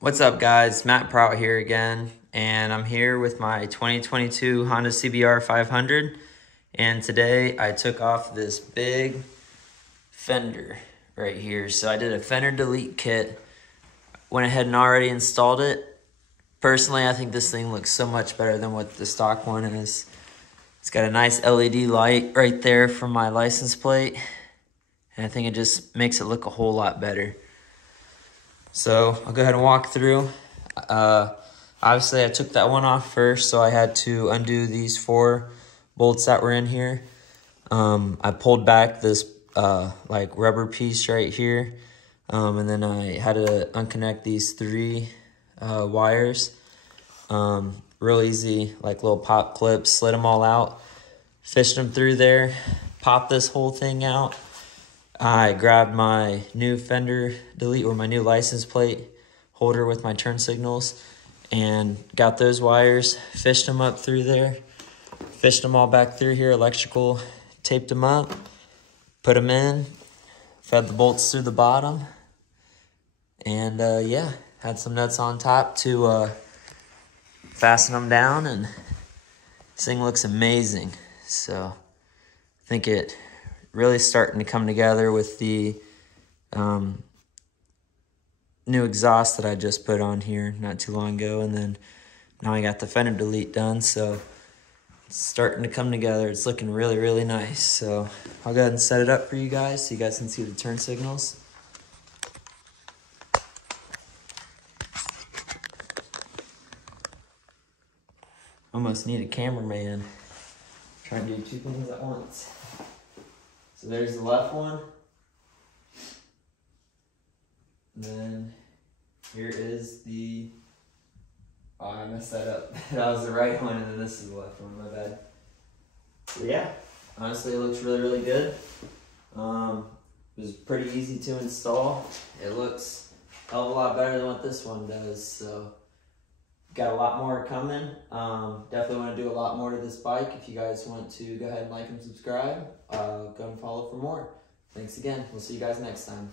What's up, guys? Matt Prout here again, and I'm here with my 2022 Honda CBR500, and today I took off this big fender right here. So I did a fender delete kit, went ahead and already installed it. Personally, I think this thing looks so much better than what the stock one is. It's got a nice LED light right there for my license plate, and I think it just makes it look a whole lot better. So I'll go ahead and walk through. Obviously I took that one off first, so I had to undo these 4 bolts that were in here. I pulled back this like rubber piece right here, and then I had to unconnect these 3 wires. Real easy, like little pop clips, slid them all out, fished them through there, popped this whole thing out. I grabbed my new fender delete or my new license plate holder with my turn signals and got those wires, fished them up through there, fished them all back through here, electrical, taped them up, put them in, fed the bolts through the bottom, and yeah, had some nuts on top to fasten them down, and this thing looks amazing. So I think it really starting to come together with the new exhaust that I just put on here not too long ago, and then now I got the fender delete done, so it's starting to come together. It's looking really, really nice. So I'll go ahead and set it up for you guys so you guys can see the turn signals. Almost need a cameraman. Trying to do 2 things at once. So there's the left one. And then here is the, oh, I messed that up. That was the right one, and then this is the left one, my bad. So yeah, honestly it looks really, really good. It was pretty easy to install. It looks a hell of a lot better than what this one does, so got a lot more coming. Definitely want to do a lot more to this bike. If you guys want to go ahead and like and subscribe, go and follow for more. Thanks again. We'll see you guys next time.